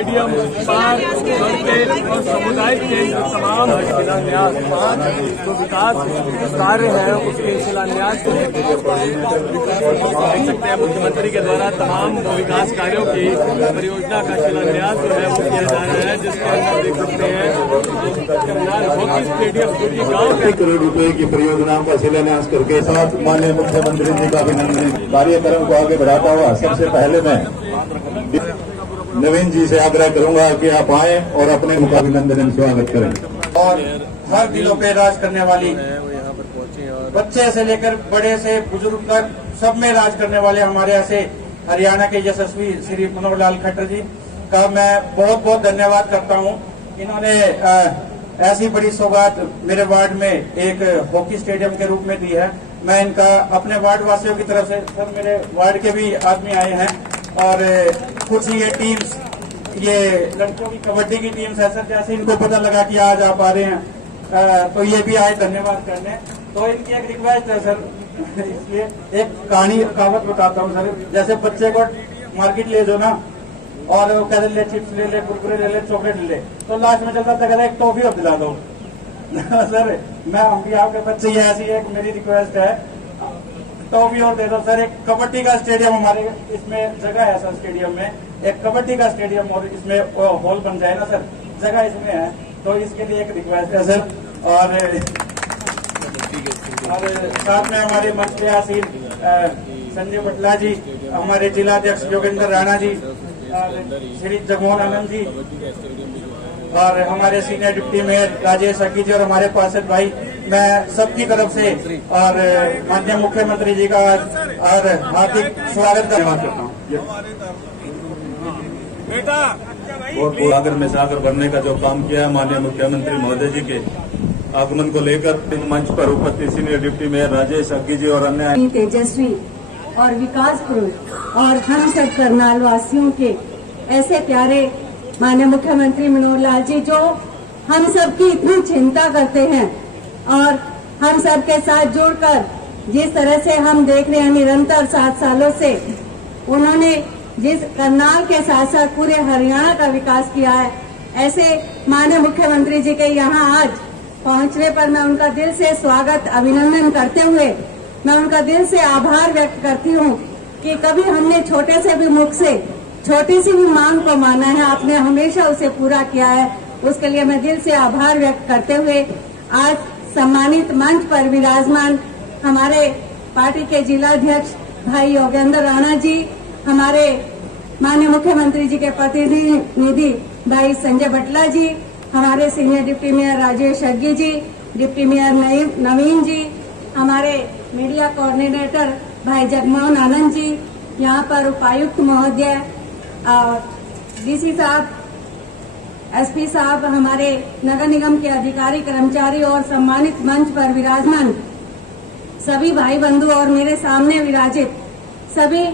Stadium, park, सड़कें और सामुदायिक केंद्र तमाम शिलान्यास, 5 जो विकास कार्य है उसके शिलान्यास को देख सकते हैं। मुख्यमंत्री के द्वारा तमाम विकास कार्यों की परियोजना का शिलान्यास जो है वो किया जा रहा है, जिसके अंदर देख सकते हैं हॉकी स्टेडियम जो कि गाँव 1 करोड़ रुपए की परियोजनाओं का शिलान्यास करके साथ माननीय मुख्यमंत्री जी का अभिनंदन। कार्यक्रम को आगे बढ़ाता हुआ सबसे पहले मैं नवीन जी से आग्रह करूंगा कि आप आए और अपने अभिनंदन स्वागत करें। और हर दिलों पे राज करने वाली, बच्चे से लेकर बड़े से बुजुर्ग तक सब में राज करने वाले हमारे ऐसे हरियाणा के यशस्वी श्री मनोहर लाल खट्टर जी का मैं बहुत बहुत धन्यवाद करता हूं। इन्होंने ऐसी बड़ी सौगात मेरे वार्ड में एक हॉकी स्टेडियम के रूप में दी है। मैं इनका अपने वार्ड वासियों की तरफ से, सर मेरे वार्ड के भी आदमी आए हैं और कुछ ये टीम्स, ये लड़कियों की कबड्डी की टीम्स है सर, जैसे इनको पता लगा कि आज आप आ रहे हैं तो ये भी आए धन्यवाद करने। तो इनकी एक रिक्वेस्ट है सर, इसलिए एक कहावत बताता हूँ सर। जैसे बच्चे को मार्केट ले जाओ ना और वो कहते ले चिप्स ले ले, कुरकुरे ले ले, चॉकलेट ले ले, तो लास्ट में चलता कहता एक टॉफी और दिला दो। सर मैं हम भी आपके बच्चे ये ऐसी एक मेरी रिक्वेस्ट है, टॉफी और दे दो सर। एक कबड्डी का स्टेडियम हमारे इसमें जगह है सर, स्टेडियम में एक कबड्डी का स्टेडियम और इसमें हॉल बन जाए ना सर, जगह इसमें है, तो इसके लिए एक रिक्वेस्ट है सर। और साथ में हमारे मंच के आसीन संजय भटला जी, हमारे जिलाध्यक्ष योगेंद्र राणा जी, श्री जगमोहन आनंद जी और हमारे सीनियर डिप्टी मेयर राजेश अग्गी जी और हमारे पार्षद भाई, मैं सबकी तरफ से और माननीय मुख्यमंत्री जी का और हार्दिक स्वागत करता हूँ। और सागर में सागर बनने का जो काम किया है माननीय मुख्यमंत्री महोदय जी के आगमन को लेकर मंच पर उपस्थित सीनियर डिप्टी मेयर राजेश अग्गी जी और अन्य तेजस्वी और विकास पुरुष और हम सब करनाल वासियों के ऐसे प्यारे माननीय मुख्यमंत्री मनोहर लाल जी, जो हम सब की इतनी चिंता करते हैं और हम सब के साथ जुड़कर जिस तरह से हम देख रहे हैं निरंतर 7 सालों से उन्होंने जिस करनाल के साथ साथ पूरे हरियाणा का विकास किया है, ऐसे माननीय मुख्यमंत्री जी के यहाँ आज पहुंचने पर मैं उनका दिल से स्वागत अभिनंदन करते हुए मैं उनका दिल से आभार व्यक्त करती हूँ कि कभी हमने छोटे से भी मुख से छोटी सी भी मांग को माना है, आपने हमेशा उसे पूरा किया है। उसके लिए मैं दिल से आभार व्यक्त करते हुए आज सम्मानित मंच पर विराजमान हमारे पार्टी के जिलाध्यक्ष भाई योगेंद्र राणा जी, हमारे माननीय मुख्यमंत्री जी के प्रतिनिधि भाई संजय भटला जी, हमारे सीनियर डिप्टी मेयर राजेश अग्गी जी, डिप्टी मेयर नवीन जी, हमारे मीडिया कोऑर्डिनेटर भाई जगमोहन आनंद जी, यहाँ पर उपायुक्त महोदय, डीसी साहब, एसपी साहब, हमारे नगर निगम के अधिकारी कर्मचारी और सम्मानित मंच पर विराजमान सभी भाई बंधु और मेरे सामने विराजित सभी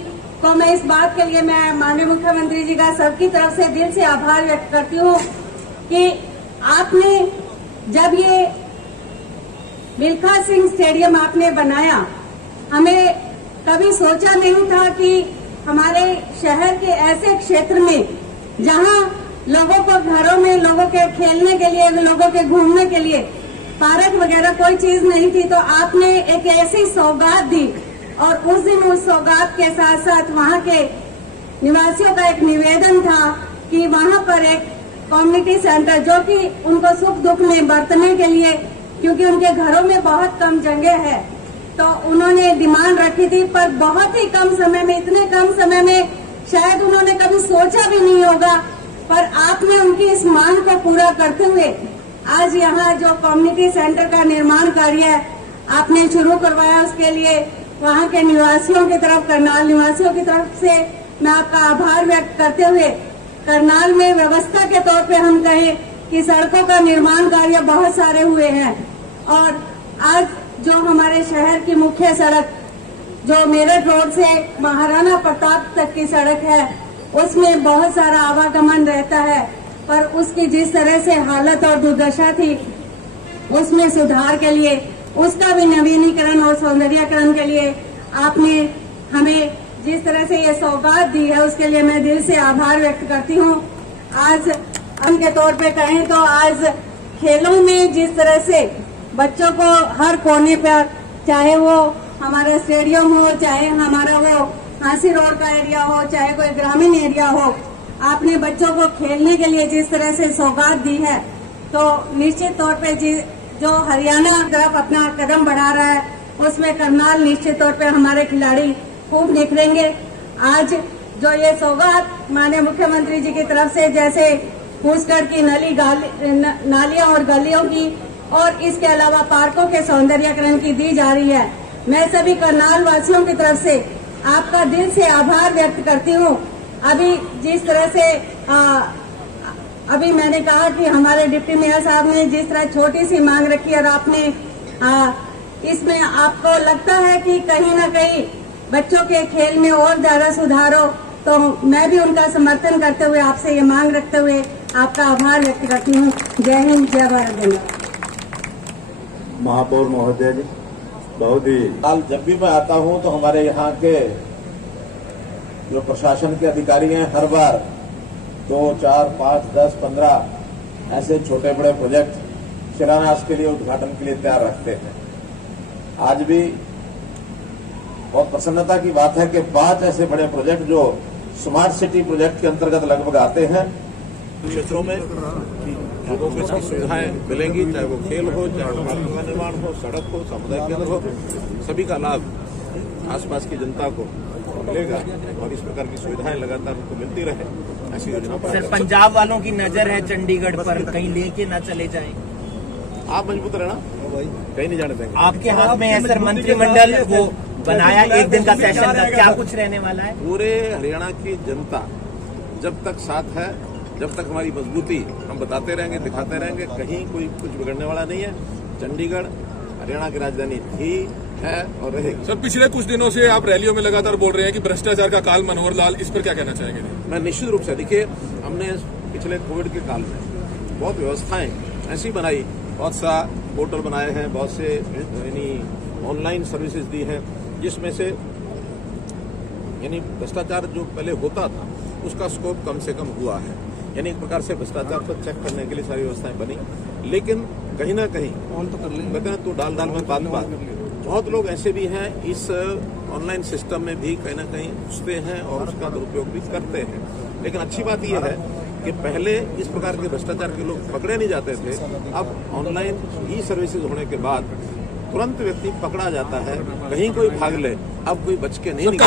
को मैं इस बात के लिए मैं माननीय मुख्यमंत्री जी का सबकी तरफ से दिल से आभार व्यक्त करती हूँ कि आपने जब ये मिल्खा सिंह स्टेडियम आपने बनाया, हमें कभी सोचा नहीं था कि हमारे शहर के ऐसे क्षेत्र में जहां लोगों को घरों में लोगों के खेलने के लिए, लोगों के घूमने के लिए पार्क वगैरह कोई चीज नहीं थी, तो आपने एक ऐसी सौगात दी और उस दिन उस सौगात के साथ साथ वहां के निवासियों का एक निवेदन था कि वहां पर एक कम्युनिटी सेंटर, जो कि उनको सुख दुख में बरतने के लिए, क्योंकि उनके घरों में बहुत कम जगह है, तो उन्होंने डिमांड रखी थी, पर बहुत ही कम समय में, इतने कम समय में शायद उन्होंने कभी सोचा भी नहीं होगा, पर आपने उनकी इस मांग को पूरा करते हुए आज यहाँ जो कम्युनिटी सेंटर का निर्माण कार्य आपने शुरू करवाया, उसके लिए वहाँ के निवासियों की तरफ, करनाल निवासियों की तरफ से मैं आपका आभार व्यक्त करते हुए, करनाल में व्यवस्था के तौर पे हम कहें कि सड़कों का निर्माण कार्य बहुत सारे हुए हैं और आज जो हमारे शहर की मुख्य सड़क जो मेरठ रोड से महाराणा प्रताप तक की सड़क है, उसमें बहुत सारा आवागमन रहता है, पर उसकी जिस तरह से हालत और दुर्दशा थी, उसमें सुधार के लिए, उसका भी नवीनीकरण और सौंदर्यीकरण के लिए आपने हमें जिस तरह से ये सौगात दी है, उसके लिए मैं दिल से आभार व्यक्त करती हूँ। आज हम के तौर पे कहें तो आज खेलों में जिस तरह से बच्चों को हर कोने पर, चाहे वो हमारा स्टेडियम हो, चाहे हमारा वो हांसी रोड का एरिया हो, चाहे कोई ग्रामीण एरिया हो, आपने बच्चों को खेलने के लिए जिस तरह से सौगात दी है, तो निश्चित तौर पे जो हरियाणा तरफ अपना कदम बढ़ा रहा है उसमें करनाल निश्चित तौर पे हमारे खिलाड़ी खूब निखरेंगे। आज जो ये सौगात माननीय मुख्यमंत्री जी की तरफ से, जैसे फूसगढ़ की नालियां और गलियों की और इसके अलावा पार्कों के सौंदर्यीकरण की दी जा रही है, मैं सभी करनाल वासियों की तरफ से आपका दिल से आभार व्यक्त करती हूँ। अभी जिस तरह से अभी मैंने कहा कि हमारे डिप्टी मेयर साहब ने जिस तरह छोटी सी मांग रखी और आपने इसमें आपको लगता है कि कहीं न कहीं बच्चों के खेल में और ज्यादा सुधार हो, तो मैं भी उनका समर्थन करते हुए आपसे ये मांग रखते हुए आपका आभार व्यक्त करती हूँ। जय हिंद, जय भारत गंगा। महापौर महोदय जी, बहुत ही हाल जब भी मैं आता हूं तो हमारे यहाँ के जो प्रशासन के अधिकारी हैं हर बार 2, 4, 5, 10, 15 ऐसे छोटे बड़े प्रोजेक्ट शिलान्यास के लिए, उद्घाटन के लिए तैयार रखते हैं। आज भी बहुत प्रसन्नता की बात है कि 5 ऐसे बड़े प्रोजेक्ट जो स्मार्ट सिटी प्रोजेक्ट के अंतर्गत लगभग आते हैं, क्षेत्रों में लोगों को इसकी सुविधाएं मिलेंगी, चाहे वो खेल हो, चाहे वो मार्ग का निर्माण हो, सड़क हो, समुदाय केंद्र हो, सभी का लाभ आसपास की जनता को मिलेगा और इस प्रकार की सुविधाएं लगातार उनको मिलती रहे, ऐसी योजना पर। सर, पंजाब वालों की नजर है चंडीगढ़ पर, कहीं लेके न चले जाएं। आप मजबूत रहना, कहीं नहीं जाने देंगे। आपके हाथ में है सर मंत्रिमंडल, वो बनाया 1 दिन का सेशन का, क्या कुछ रहने वाला है? पूरे हरियाणा की जनता जब तक साथ है, जब तक हमारी मजबूती हम बताते रहेंगे, दिखाते रहेंगे, कहीं कोई कुछ बिगड़ने वाला नहीं है। चंडीगढ़ हरियाणा की राजधानी थी, है और रहेगी। सर, पिछले कुछ दिनों से आप रैलियों में लगातार बोल रहे हैं कि भ्रष्टाचार का काल मनोहर लाल, इस पर क्या कहना चाहेंगे? मैं निश्चित रूप से, देखिए, हमने पिछले कोविड के काल में बहुत व्यवस्थाएं ऐसी बनाई, बहुत सा पोर्टल बनाए हैं, बहुत से यानी ऑनलाइन सर्विसेज दी है, जिसमें से यानी भ्रष्टाचार जो पहले होता था उसका स्कोप कम से कम हुआ है। यानी एक प्रकार से भ्रष्टाचार को चेक करने के लिए सारी व्यवस्थाएं बनी, लेकिन कहीं ना कहीं कहते हैं तो डाल में बात बहुत लोग ऐसे भी हैं इस ऑनलाइन सिस्टम में भी कहीं ना कहीं घुसते हैं और उसका दुरुपयोग भी करते हैं। लेकिन अच्छी बात यह है कि पहले इस प्रकार के भ्रष्टाचार के लोग पकड़े नहीं जाते थे, अब ऑनलाइन ई सर्विसेज होने के बाद तुरंत व्यक्ति पकड़ा जाता है, कहीं कोई भाग ले, अब कोई बच के नहीं निकल।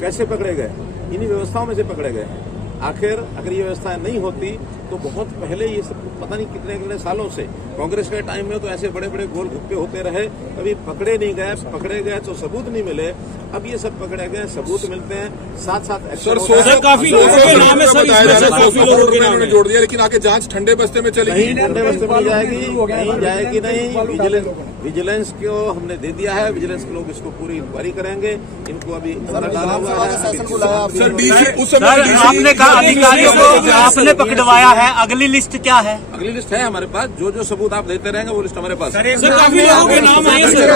कैसे पकड़े गए? इन्हीं व्यवस्थाओं में से पकड़े गए। आखिर अगर ये व्यवस्थाएं नहीं होती तो बहुत पहले ये सब पता नहीं कितने सालों से कांग्रेस के टाइम में तो ऐसे बड़े बड़े गोल गुप्पे होते रहे, कभी पकड़े नहीं गए, पकड़े गए तो सबूत नहीं मिले। अब ये सब पकड़े गए, सबूत मिलते हैं, साथ साथ काफी लोगों के नाम है सर, काफी लोगों के नाम जोड़ दिया, लेकिन आगे जांच ठंडे बस्ते में चलेगी? ठंडे बस्ते में जाएगी, कहीं जाएगी नहीं। विजिलेंस को हमने दे दिया है, विजिलेंस के लोग इसको पूरी इंक्वायरी करेंगे। इनको अभी अंदर डाला हुआ है। सर, उस समय आपने कहा अधिकारियों को आपने पकड़वाया है, अगली लिस्ट क्या है? अगली लिस्ट है हमारे पास, जो सबूत आप देते रहेंगे वो लिस्ट हमारे पास है। सर, काफी लोगों के नाम आए सर,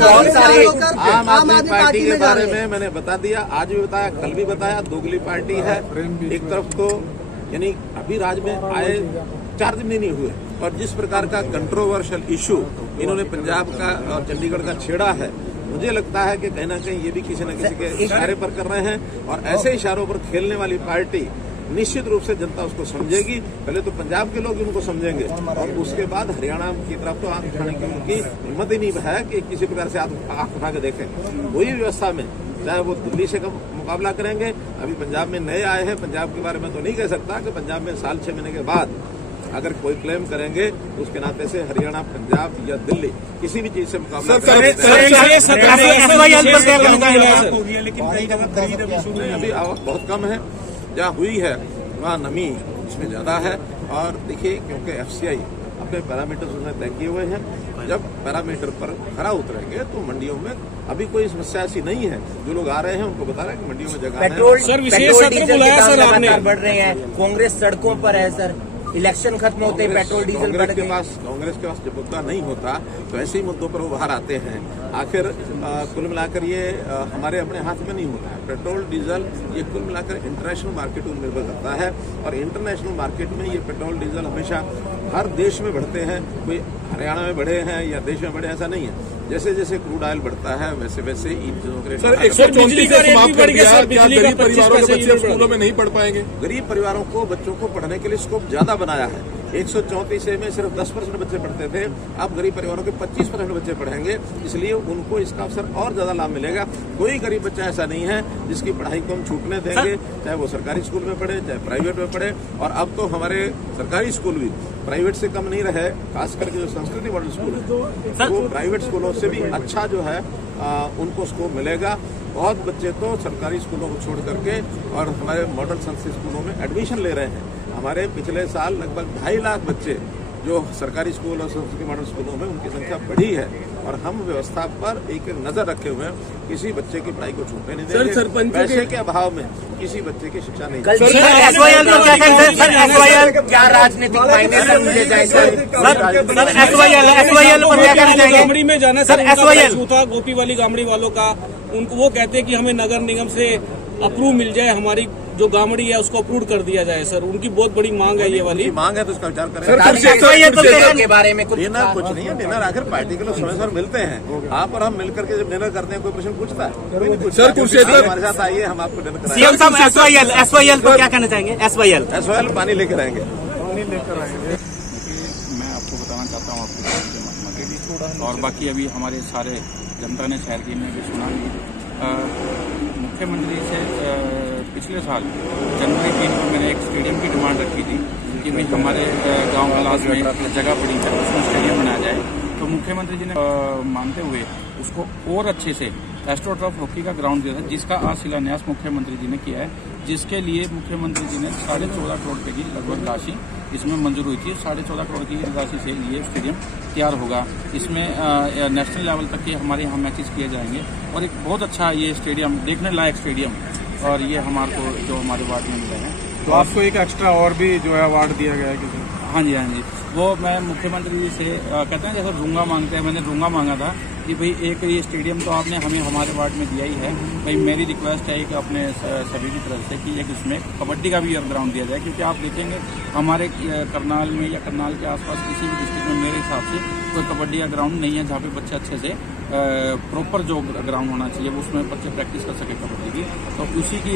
बहुत सारे आम आदमी पार्टी के बारे में मैंने बता दिया, आज भी बताया, कल भी बताया। दोगली पार्टी है। एक तरफ तो यानी अभी राज्य में आए 4 दिन नहीं हुए और जिस प्रकार का कंट्रोवर्शियल इशू इन्होंने पंजाब का और चंडीगढ़ का छेड़ा है, मुझे लगता है कि कहीं ना कहीं ये भी किसी न किसी के इशारे पर कर रहे हैं और ऐसे इशारों पर खेलने वाली पार्टी निश्चित रूप से जनता उसको समझेगी। पहले तो पंजाब के लोग उनको समझेंगे और उसके बाद हरियाणा की तरफ तो आंख उठाने की उनकी हिम्मत ही नहीं है कि किसी प्रकार से आंख उठा के देखें। वही व्यवस्था में चाहे वो दिल्ली से मुकाबला करेंगे। अभी पंजाब में नए आए हैं, पंजाब के बारे में तो नहीं कह सकता कि पंजाब में साल 6 महीने के बाद अगर कोई क्लेम करेंगे तो उसके नाते से हरियाणा, पंजाब या दिल्ली किसी भी चीज से मुकाबला अभी बहुत कम है। जहाँ हुई है वहाँ नमी इसमें ज्यादा है। और देखिए, क्योंकि एफसीआई अपने पैरामीटर्स उसने तय किए हुए हैं, जब पैरामीटर पर खरा उतरेंगे तो मंडियों में अभी कोई समस्या ऐसी नहीं है। जो लोग आ रहे हैं उनको बता रहे हैं कि मंडियों में जगह है। पेट्रोल सर, विशेष सत्र बुलाया सर आपने, बढ़ रहे हैं, कांग्रेस सड़कों पर है सर। इलेक्शन खत्म होते पेट्रोल डीजल बढ़ गए। कांग्रेस के पास जब मुद्दा नहीं होता तो ऐसे ही मुद्दों पर वो बाहर आते हैं। आखिर कुल मिलाकर ये हमारे अपने हाथ में नहीं होता है। पेट्रोल डीजल ये कुल मिलाकर इंटरनेशनल मार्केट पर निर्भर करता है और इंटरनेशनल मार्केट में ये पेट्रोल डीजल हमेशा हर देश में बढ़ते हैं। कोई हरियाणा में बढ़े हैं या देश में बढ़े, ऐसा नहीं है। जैसे जैसे क्रूड ऑयल बढ़ता है वैसे वैसे इन चीजों के रेट 134 से समाप्त कर दिया। क्या गरीब परिवारों के बच्चे स्कूलों में नहीं पढ़ पाएंगे? गरीब परिवारों को बच्चों को पढ़ने के लिए स्कोप ज्यादा बनाया है। 134 में सिर्फ 10% बच्चे पढ़ते थे, अब गरीब परिवारों के 25% बच्चे पढ़ेंगे, इसलिए उनको इसका अवसर और ज्यादा लाभ मिलेगा। कोई गरीब बच्चा ऐसा नहीं है जिसकी पढ़ाई को हम छूटने देंगे, चाहे वो सरकारी स्कूल में पढ़े चाहे प्राइवेट में पढ़े। और अब तो हमारे सरकारी स्कूल भी प्राइवेट से कम नहीं रहे, खास करके जो संस्कृति मॉडल स्कूल है वो प्राइवेट स्कूलों से भी अच्छा जो है उनको स्कोप मिलेगा। बहुत बच्चे तो सरकारी स्कूलों को छोड़ करके और हमारे मॉडल संस्कृत स्कूलों में एडमिशन ले रहे हैं। हमारे पिछले साल लगभग 2.5 लाख बच्चे जो सरकारी स्कूल और संस्कृति मॉडल स्कूलों में उनकी संख्या बढ़ी है और हम व्यवस्था पर एक नजर रखे हुए हैं। किसी बच्चे की पढ़ाई को छूटने नहीं देंगे। पैसे के अभाव में किसी बच्चे की शिक्षा नहीं। क्या राजनीतिक मायने समझे जाए गामड़ी में जाना सर, गोपी वाली गामड़ी वालों का उनको वो कहते हैं कि हमें नगर निगम से अप्रूव मिल जाए, हमारी जो गामड़ी है उसको अप्रूव कर दिया जाए। सर उनकी बहुत बड़ी मांग है, ये वाली मांग है तो उसका विचार करें। के बारे में डिनर कुछ नहीं है, डिनर आखिर पार्टी के लोग समय समय मिलते हैं। आप और हम मिलकर के जब डिनर करते हैं कोई प्रश्न पूछता है? सर कुरुक्षेत्र हमारे साथ आइए, हम आपको डिनर कराएंगे। सीएम साहब एसवाईएल तो क्या कहना चाहेंगे? एसवाईएल पानी लेकर आएंगे। मैं आपको बताना चाहता हूँ आपको और बाकी अभी हमारे सारे जनता ने शहर की में भी सुना। मुख्यमंत्री से पिछले साल जनवरी 3 को मैंने एक स्टेडियम की डिमांड रखी थी कि भाई हमारे गांव गलास में जगह पड़ी है उसमें स्टेडियम बनाया जाए। तो मुख्यमंत्री जी ने मानते हुए उसको और अच्छे से एस्ट्रोटर्फ हॉकी का ग्राउंड दिया था, जिसका आज शिलान्यास मुख्यमंत्री जी ने किया है, जिसके लिए मुख्यमंत्री जी ने 14.5 करोड़ रुपये की लगभग राशि इसमें मंजूर हुई थी। 14.5 करोड़ की राशि से ये स्टेडियम तैयार होगा। इसमें नेशनल लेवल तक के हमारे यहाँ मैचेस किए जाएंगे और एक बहुत अच्छा ये स्टेडियम, देखने लायक स्टेडियम, और ये हमारे को जो हमारे वार्ड में मिले हैं। तो आपको एक एक्स्ट्रा और भी जो है अवार्ड दिया गया है किसी? हाँ जी, वो मैं मुख्यमंत्री जी से कहते हैं जैसे रूंगा मांगते हैं, मैंने रूंगा मांगा था कि भाई एक ये स्टेडियम तो आपने हमें हमारे वार्ड में दिया ही है, भाई मेरी रिक्वेस्ट है कि अपने सभी की तरफ से कि एक इसमें कबड्डी का भी ग्राउंड दिया जाए। क्योंकि आप देखेंगे हमारे करनाल में या करनाल के आसपास किसी भी डिस्ट्रिक्ट में मेरे हिसाब से कोई कबड्डी का ग्राउंड नहीं है जहाँ पे बच्चे अच्छे से प्रॉपर जो ग्राउंड होना चाहिए उसमें बच्चे प्रैक्टिस कर सके कबड्डी की। तो उसी की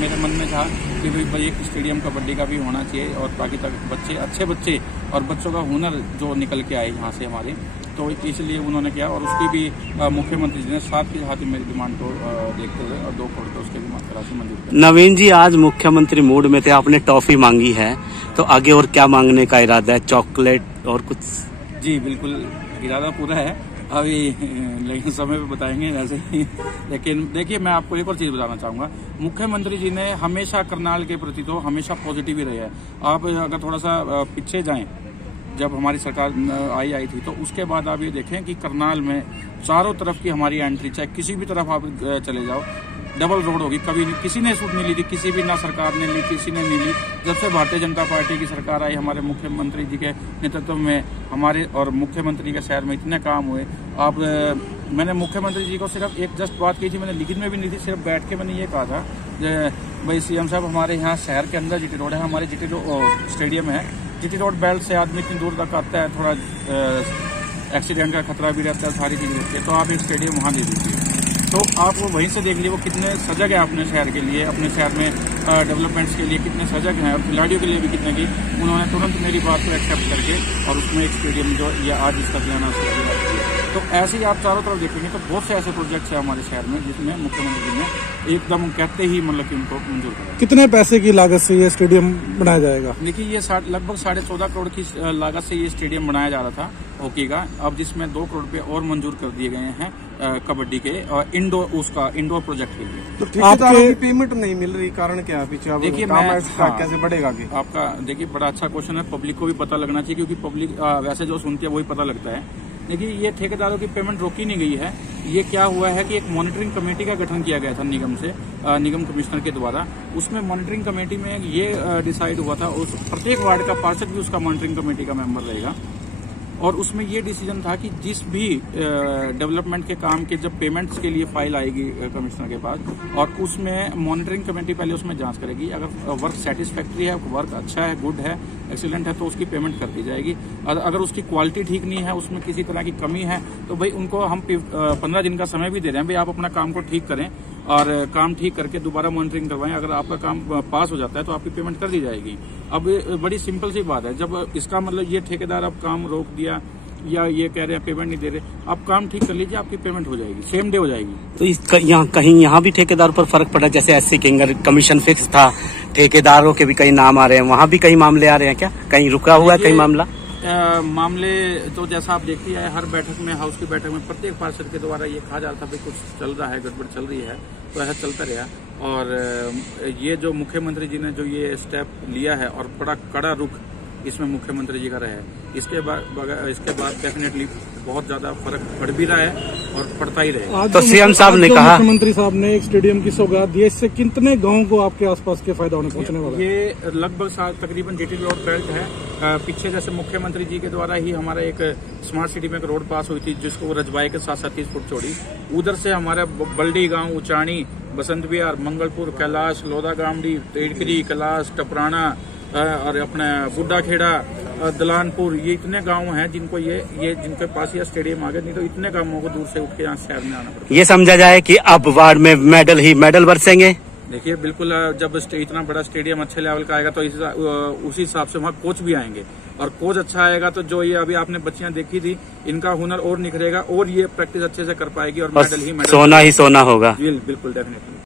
मेरे मन में था कि भाई एक स्टेडियम कबड्डी का भी होना चाहिए और बाकी तक बच्चे अच्छे बच्चे और बच्चों का हुनर जो निकल के आए यहाँ से हमारे, तो इसलिए उन्होंने किया। और उसकी भी मुख्यमंत्री जी ने साथ ही साथ मेरी डिमांड को देखते हुए और 2 करोड़ तो उसके भी राशि मंजूर कर। नवीन जी, आज मुख्यमंत्री मूड में थे, आपने टॉफी मांगी है, तो आगे और क्या मांगने का इरादा है? चॉकलेट और कुछ? जी बिल्कुल, इरादा पूरा है, अभी लेकिन समय पे बताएंगे ऐसे ही। लेकिन देखिए, मैं आपको एक और चीज बताना चाहूंगा, मुख्यमंत्री जी ने हमेशा करनाल के प्रति तो हमेशा पॉजिटिव ही रहे हैं। आप अगर थोड़ा सा पीछे जाएं, जब हमारी सरकार आई थी तो उसके बाद आप ये देखें कि करनाल में चारों तरफ की हमारी एंट्री, चाहे किसी भी तरफ आप चले जाओ, डबल रोड होगी। कभी किसी ने सूट नहीं ली थी, किसी भी ना सरकार ने ली, किसी ने नहीं ली। जब से भारतीय जनता पार्टी की सरकार आई, हमारे मुख्यमंत्री जी के नेतृत्व में हमारे और मुख्यमंत्री के शहर में इतने काम हुए। मैंने मुख्यमंत्री जी को सिर्फ एक जस्ट बात की थी, मैंने लिखित में भी नहीं थी, सिर्फ बैठ के मैंने ये कहा था भाई सीएम साहब, हमारे यहाँ शहर के अंदर जीटी रोड है, हमारे जीटी स्टेडियम है, जीटी रोड बेल्ट से आदमी इतनी दूर तक आता है, थोड़ा एक्सीडेंट का खतरा भी रहता है, सारी चीजें रहती है, तो आप एक स्टेडियम वहाँ दे दीजिए। तो आप वो वहीं से देख लीजिए वो कितने सजग है अपने शहर के लिए, अपने शहर में डेवलपमेंट्स के लिए कितने सजग हैं और खिलाड़ियों के लिए भी कितने की। उन्होंने तुरंत मेरी बात को एक्सेप्ट करके और उसमें एक स्टेडियम जो ये आज इसका बयाना तो ऐसे ही आप चारों तरफ देखेंगे तो बहुत से ऐसे प्रोजेक्ट्स हैं हमारे शहर में जिसमें मुख्यमंत्री जी ने एकदम कहते ही मतलब कि उनको मंजूर करा। कितने पैसे की लागत से ये स्टेडियम बनाया जाएगा? देखिए, ये लगभग 14.5 करोड़ की लागत से ये स्टेडियम बनाया जा रहा था हॉकी का, अब जिसमें 2 करोड़ रुपए और मंजूर कर दिए गए हैं कबड्डी के और इंडोर प्रोजेक्ट के लिए। तो ठेकेदारों की पेमेंट नहीं मिल रही, कारण क्या है पीछे? देखिए, कैसे बढ़ेगा आपका? देखिए, बड़ा अच्छा क्वेश्चन है, पब्लिक को भी पता लगना चाहिए, क्योंकि पब्लिक वैसे जो सुनती है वही पता लगता है। देखिए, ये ठेकेदारों की पेमेंट रोकी नहीं गई है। ये क्या हुआ है कि एक मॉनिटरिंग कमेटी का गठन किया गया था निगम से, निगम कमिश्नर के द्वारा। उसमें मॉनिटरिंग कमेटी में ये डिसाइड हुआ था, उस प्रत्येक वार्ड का पार्षद भी उसका मॉनिटरिंग कमेटी का मेंबर रहेगा। और उसमें ये डिसीजन था कि जिस भी डेवलपमेंट के काम के जब पेमेंट्स के लिए फाइल आएगी कमिश्नर के पास, और उसमें मॉनिटरिंग कमेटी पहले उसमें जांच करेगी। अगर वर्क सेटिस्फैक्ट्री है, वर्क अच्छा है, गुड है, एक्सीलेंट है, तो उसकी पेमेंट कर दी जाएगी। अगर उसकी क्वालिटी ठीक नहीं है, उसमें किसी तरह की कमी है, तो भाई उनको हम 15 दिन का समय भी दे रहे हैं, भाई आप अपना काम को ठीक करें और काम ठीक करके दोबारा मॉनिटरिंग करवाएं। अगर आपका काम पास हो जाता है तो आपकी पेमेंट कर दी जाएगी। अब बड़ी सिंपल सी बात है, जब इसका मतलब ये ठेकेदार अब काम रोक दिया या ये कह रहे हैं पेमेंट नहीं दे रहे, आप काम ठीक कर लीजिए, आपकी पेमेंट हो जाएगी, सेम डे हो जाएगी। तो यहाँ भी ठेकेदार पर फर्क पड़ा, जैसे एससी किंगर कमीशन फिक्स था, ठेकेदारों के भी कई नाम आ रहे हैं, वहाँ भी कई मामले आ रहे हैं क्या? कहीं रुका हुआ है कई मामला? मामले तो जैसा आप देखते हैं, हर बैठक में, हाउस की बैठक में प्रत्येक पार्षद के द्वारा ये कहा जा रहा था कि कुछ चल रहा है, गड़बड़ चल रही है, तो ऐसा चलता रहा। और ये जो मुख्यमंत्री जी ने जो ये स्टेप लिया है और बड़ा कड़ा रुख इसमें मुख्यमंत्री जी का रहा है, इसके बाद डेफिनेटली बहुत ज्यादा फर्क पड़ भी रहा है और पड़ता ही रहेगा। तो सीएम साहब ने कहा, मुख्यमंत्री साहब ने एक स्टेडियम की सौगात दी, इससे कितने गांवों को आपके आसपास के फायदा होने पहुंचने वाला है? ये लगभग तकरीबन जीटी रोड बेल्ट है। पीछे जैसे मुख्यमंत्री जी के द्वारा ही हमारा एक स्मार्ट सिटी में एक रोड पास हुई थी, जिसको रजबाई के साथ 30 फुट चौड़ी, उधर से हमारा बल्डी गांव, उचानी, बसंत विहार, मंगलपुर, कैलाश, लोधा गामडी, तेड़करी, कैलाश, टपराना और अपना बुड्ढा खेड़ा, दलानपुर, ये इतने गांव हैं जिनको ये जिनके पास ये स्टेडियम आ गया, नहीं तो इतने गांवों को दूर से उठ के यहाँ शहर में आना पड़ता। ये समझा जाए कि अब वार्ड में मेडल बरसेंगे। देखिए, बिल्कुल, जब इतना बड़ा स्टेडियम अच्छे लेवल का आएगा तो उसी हिसाब से वहाँ कोच भी आएंगे, और कोच अच्छा आएगा तो जो ये अभी आपने बच्चियां देखी थी, इनका हुनर और निखरेगा और ये प्रैक्टिस अच्छे से कर पाएगी और मेडल ही मेडल, सोना ही सोना होगा। बिल्कुल, डेफिनेटली।